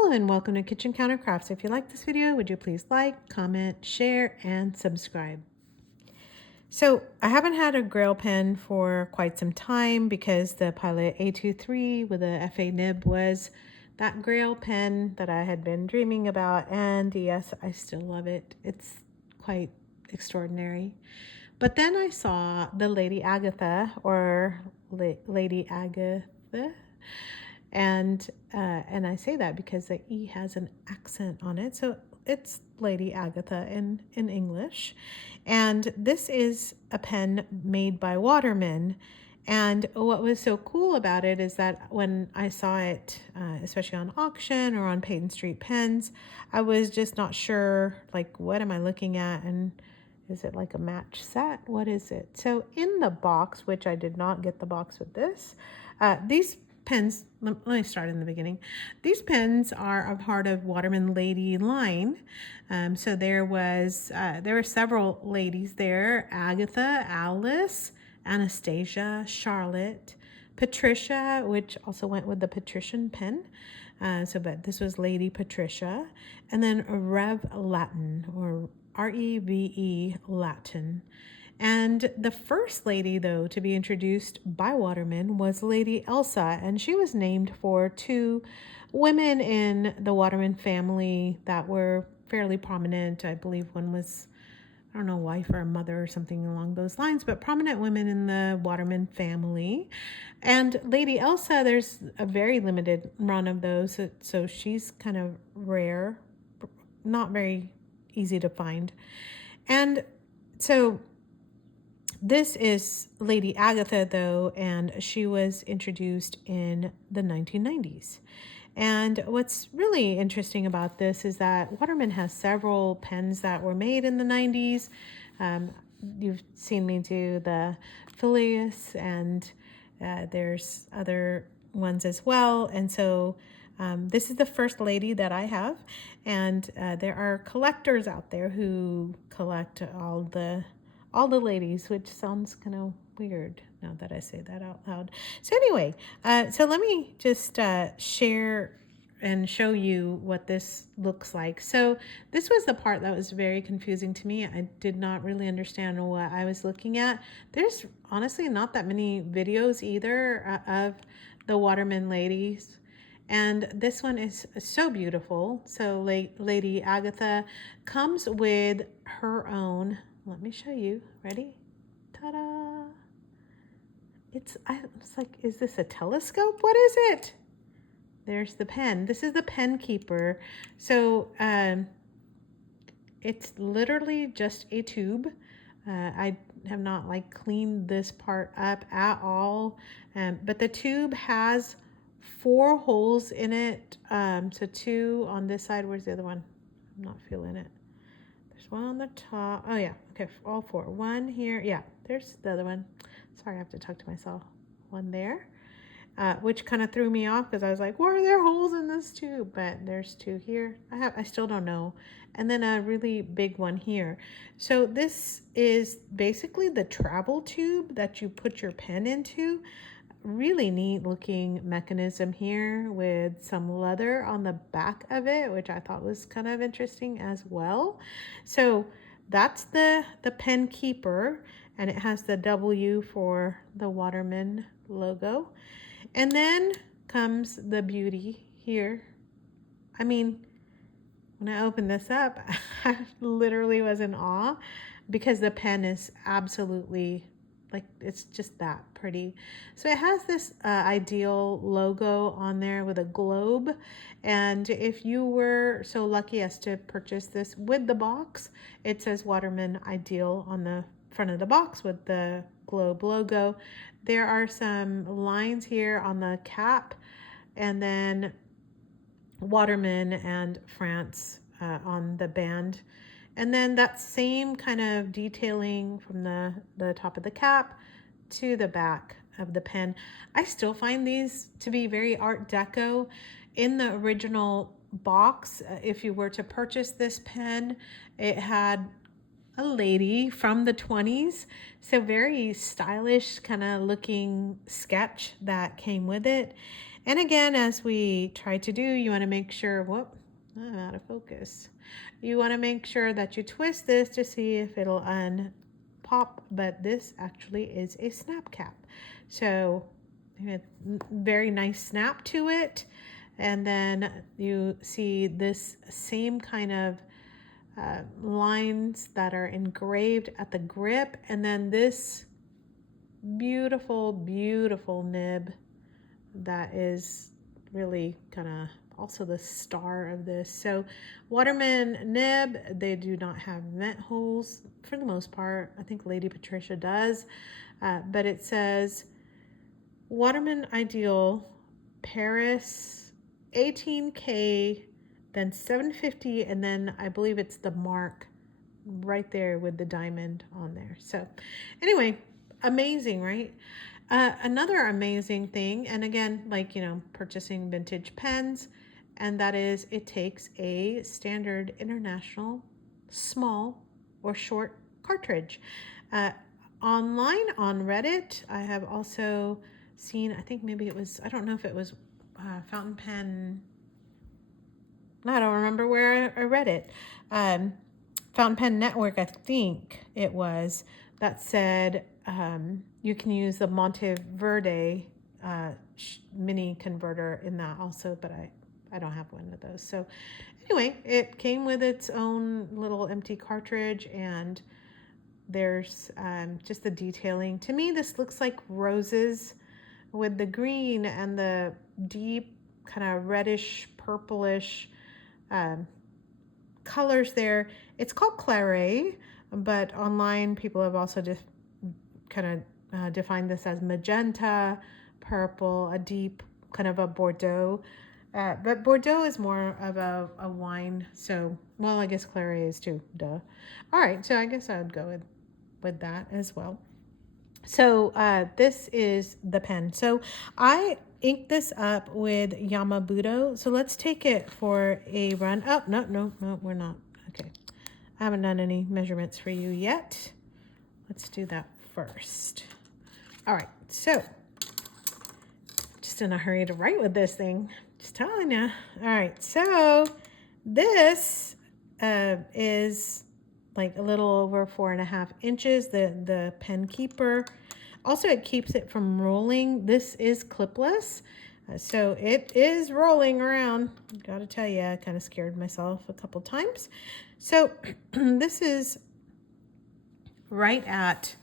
Hello and welcome to Kitchen Counter Crafts. If you like this video, would you please like, comment, share, and subscribe. So I haven't had a Grail pen for quite some time because the Pilot A23 with a FA nib was that Grail pen that I had been dreaming about. And yes, I still love it. It's quite extraordinary. But then I saw the Lady Agatha or Lady Agatha. And I say that because the E has an accent on it. So it's Lady Agatha in English. And this is a pen made by Waterman. And what was so cool about it is that when I saw it, especially on auction or on Peyton Street Pens, I was just not sure, like, what am I looking at? And is it like a match set? What is it? So in the box, which I did not get the box with this, these pens, let me start in the beginning. These pens are a part of Waterman Lady line. So there were several ladies there: Agatha, Alice, Anastasia, Charlotte, Patricia, which also went with the Patrician pen. But this was Lady Patricia, and then Reve Latin, or Reve Latin. And the first lady, though, to be introduced by Waterman was Lady Elsa, and she was named for two women in the Waterman family that were fairly prominent. I believe one was, I don't know, wife or a mother or something along those lines, but prominent women in the Waterman family. And Lady Elsa, there's a very limited run of those, so she's kind of rare, not very easy to find. And so this is Lady Agatha, though, and she was introduced in the 1990s. And what's really interesting about this is that Waterman has several pens that were made in the 90s. You've seen me do the Phileas, and there's other ones as well. And so this is the first lady that I have. And there are collectors out there who collect all the ladies, which sounds kind of weird now that I say that out loud. So anyway, so let me just share and show you what this looks like. So this was the part that was very confusing to me. I did not really understand what I was looking at. There's honestly not that many videos either of the Waterman ladies. And this one is so beautiful. So Lady Agatha comes with her own. Let me show you. Ready? Ta-da! It's like, is this a telescope? What is it? There's the pen. This is the pen keeper. So it's literally just a tube. I have not cleaned this part up at all. But the tube has 4 holes in it. So 2 on this side. Where's the other one? I'm not feeling it. There's one on the top. Oh yeah, okay, all 4. 1 here. Yeah, there's the other one. Sorry, I have to talk to myself. 1 there, which kind of threw me off because I was like, why are there holes in this tube? But there's 2 here. I still don't know. And then a really big one here. So this is basically the travel tube that you put your pen into. Really neat looking mechanism here with some leather on the back of it, which I thought was kind of interesting as well. So that's the pen keeper, and it has the W for the Waterman logo. And then comes the beauty here. I mean, when I opened this up, I literally was in awe because the pen is absolutely, it's just that pretty. So it has this Ideal logo on there with a globe. And if you were so lucky as to purchase this with the box, it says Waterman Ideal on the front of the box with the globe logo. There are some lines here on the cap, and then Waterman and France on the band. And then that same kind of detailing from the top of the cap to the back of the pen. I still find these to be very Art Deco. In the original box, if you were to purchase this pen, it had a lady from the 20s. So very stylish kind of looking sketch that came with it. And again, as we try to do, you want to make sure, whoop, I'm out of focus. You want to make sure that you twist this to see if it'll unpop, but this actually is a snap cap. So very nice snap to it. And then you see this same kind of lines that are engraved at the grip, and then this beautiful, beautiful nib that is really kind of also the star of this. So Waterman nib, they do not have vent holes for the most part. I think Lady Patricia does, but it says Waterman Ideal Paris 18K, then 750, and then I believe it's the mark right there with the diamond on there. So anyway, amazing, right? Another amazing thing, and again, like, purchasing vintage pens, and that is it takes a standard international small or short cartridge. Online on Reddit, I have also seen, I think maybe it was, I don't know if it was fountain pen, I don't remember where I read it. Fountain Pen Network, I think it was, that said you can use the Monteverde mini converter in that also, but I don't have one of those. So anyway, it came with its own little empty cartridge, and there's just the detailing. To me, this looks like roses with the green and the deep kind of reddish purplish colors there. It's called claret, but online people have also just kind of defined this as magenta, purple, a deep kind of a Bordeaux. But Bordeaux is more of a wine. So, well, I guess claret is too, duh. All right, so I guess I would go with that as well. So this is the pen. So I inked this up with Yamabudo. So let's take it for a run. Oh, no, we're not. Okay. I haven't done any measurements for you yet. Let's do that first. All right. So just in a hurry to write with this thing. Just telling you. All right. So this is like a little over 4.5 inches, the pen keeper. Also, it keeps it from rolling. This is clipless, so it is rolling around. Gotta tell you, I kind of scared myself a couple times. So this is right at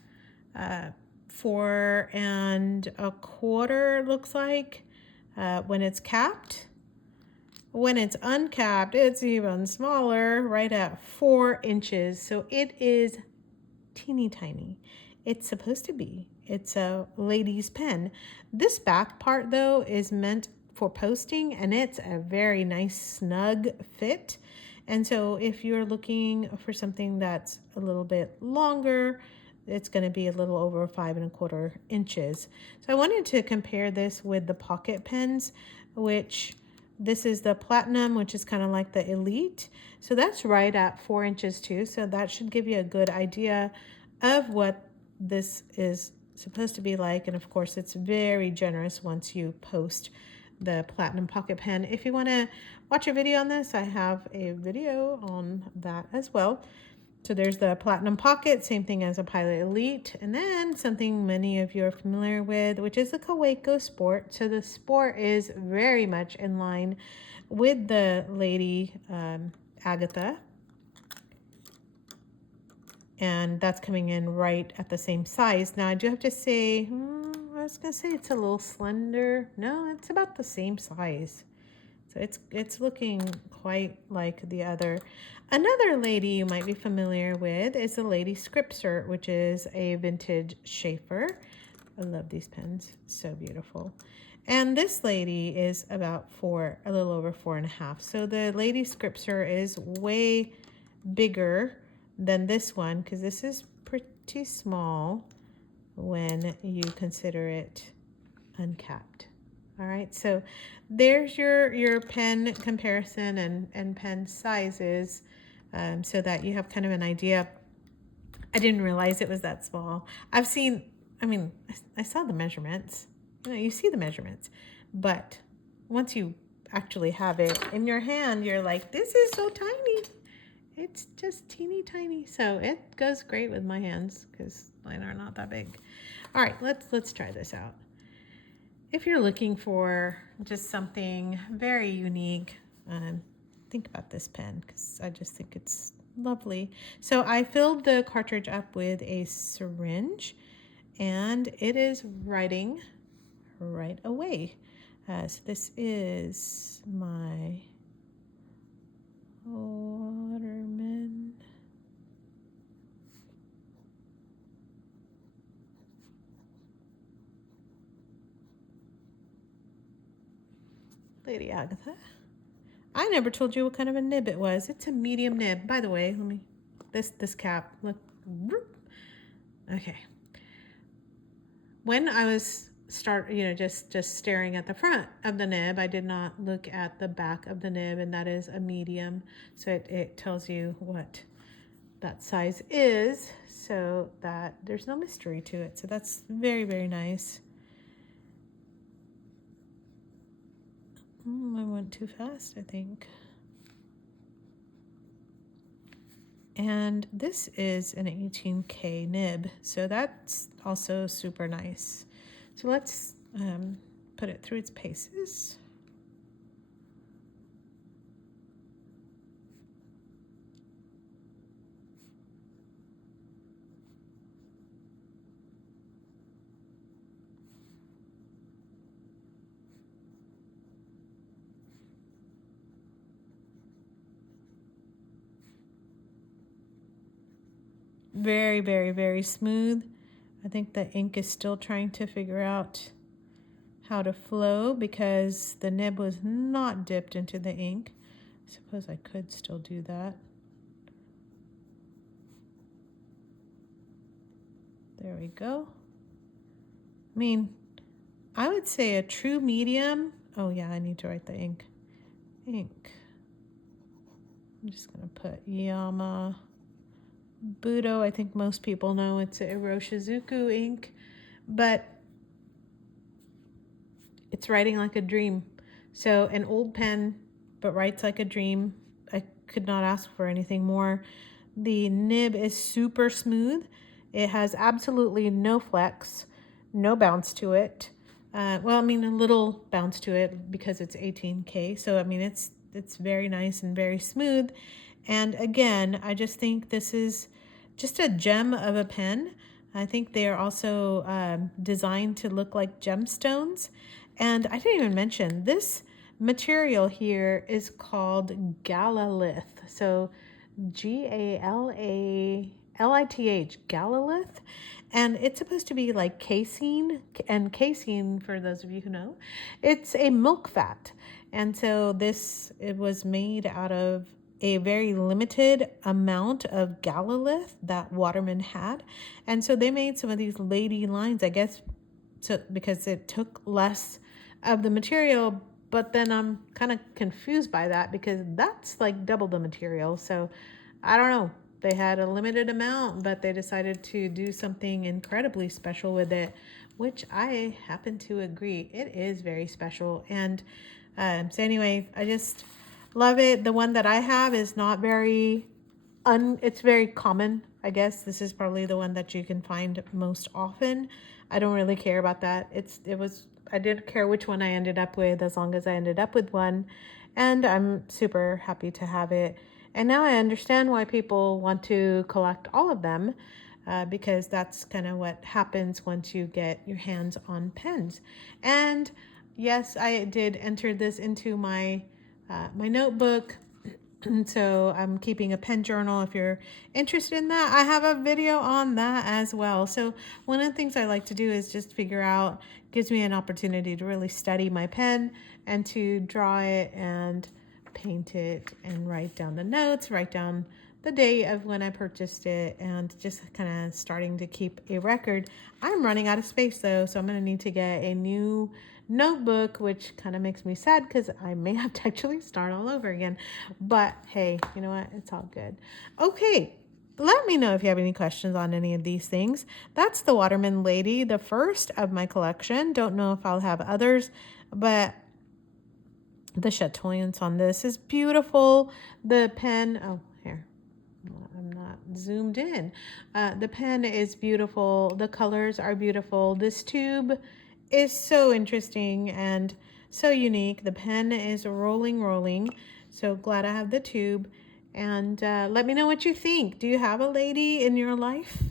4.25, looks like, when it's capped. When it's uncapped, it's even smaller, right at 4 inches. So it is teeny tiny. It's supposed to be. It's a lady's pen. This back part, though, is meant for posting, and it's a very nice snug fit. And so if you're looking for something that's a little bit longer, it's going to be a little over 5.25 inches. So I wanted to compare this with the pocket pens, which this is the platinum, which is kind of like the elite. So that's right at 4 inches too. So that should give you a good idea of what this is supposed to be like. And of course, it's very generous once you post the platinum pocket pen. If you want to watch a video on this, I have a video on that as well. So there's the platinum pocket, same thing as a Pilot Elite, and then something many of you are familiar with, which is the Kaweco Sport. So the Sport is very much in line with the Lady Agatha, and that's coming in right at the same size. Now I do have to say, I was gonna say it's a little slender. No, it's about the same size. So it's looking quite like the other. Another lady you might be familiar with is the Lady Scripser, which is a vintage Schaefer. I love these pens, so beautiful. And this lady is about a little over 4.5. So the Lady Scripser is way bigger than this one, because this is pretty small when you consider it uncapped. All right, so there's your pen comparison and pen sizes, so that you have kind of an idea I didn't realize it was that small. I mean, I saw the measurements. You know, you see the measurements. But once you actually have it in your hand, you're like, this is so tiny. It's just teeny tiny. So it goes great with my hands because mine are not that big. All right, let's try this out. If you're looking for just something very unique, think about this pen because I just think it's lovely. So I filled the cartridge up with a syringe and it is writing right away. So this is my Waterman Lady Agatha. I never told you what kind of a nib it was. It's a medium nib. By the way, let me, this cap, look. Okay. When I was just staring at the front of the nib, I did not look at the back of the nib, and that is a medium. So it tells you what that size is so that there's no mystery to it. So that's very, very nice. I went too fast, I think. And this is an 18K nib, so that's also super nice. So let's put it through its paces. Very, very, very smooth. I think the ink is still trying to figure out how to flow because the nib was not dipped into the ink. I suppose I could still do that. There we go. I mean, I would say a true medium. Oh yeah, I need to write the ink. Ink. I'm just gonna put Yama Budo. I think most people know it's a Iroshizuku ink, but it's writing like a dream. So an old pen, but writes like a dream. I could not ask for anything more. The nib is super smooth. It has absolutely no flex, no bounce to it. Well, I mean, a little bounce to it because it's 18K. So, I mean, it's very nice and very smooth. And again, I just think this is just a gem of a pen. I think they are also designed to look like gemstones. And I didn't even mention this material here is called Galalith. So Galalitھ, Galalith. And it's supposed to be like casein. And casein, for those of you who know, it's a milk fat. And so it was made out of a very limited amount of Galalith that Waterman had. And so they made some of these lady lines, I guess, because it took less of the material. But then I'm kind of confused by that because that's like double the material. So I don't know. They had a limited amount, but they decided to do something incredibly special with it, which I happen to agree. It is very special. And so anyway, I just love it. The one that I have is not very, it's very common. I guess this is probably the one that you can find most often. I don't really care about that. I didn't care which one I ended up with as long as I ended up with one. And I'm super happy to have it. And now I understand why people want to collect all of them because that's kind of what happens once you get your hands on pens. And yes, I did enter this into my notebook. So I'm keeping a pen journal. If you're interested in that, I have a video on that as well. So one of the things I like to do is just figure out, gives me an opportunity to really study my pen and to draw it and paint it and write down the notes, write down the day of when I purchased it, and just kind of starting to keep a record. I'm running out of space though, so I'm going to need to get a new notebook, which kind of makes me sad because I may have to actually start all over again. But hey, you know what? It's all good. Okay, let me know if you have any questions on any of these things. That's the Waterman Lady, the first of my collection. Don't know if I'll have others, but the chatoyance on this is beautiful. The pen, oh, here, I'm not zoomed in. The pen is beautiful. The colors are beautiful. This tube is so interesting and so unique. The pen is rolling. So glad I have the tube. And let me know what you think. Do you have a lady in your life?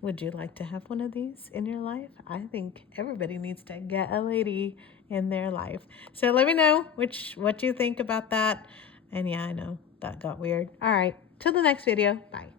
Would you like to have one of these in your life? I think everybody needs to get a lady in their life. So let me know what you think about that. And yeah, I know that got weird. All right, till the next video. Bye.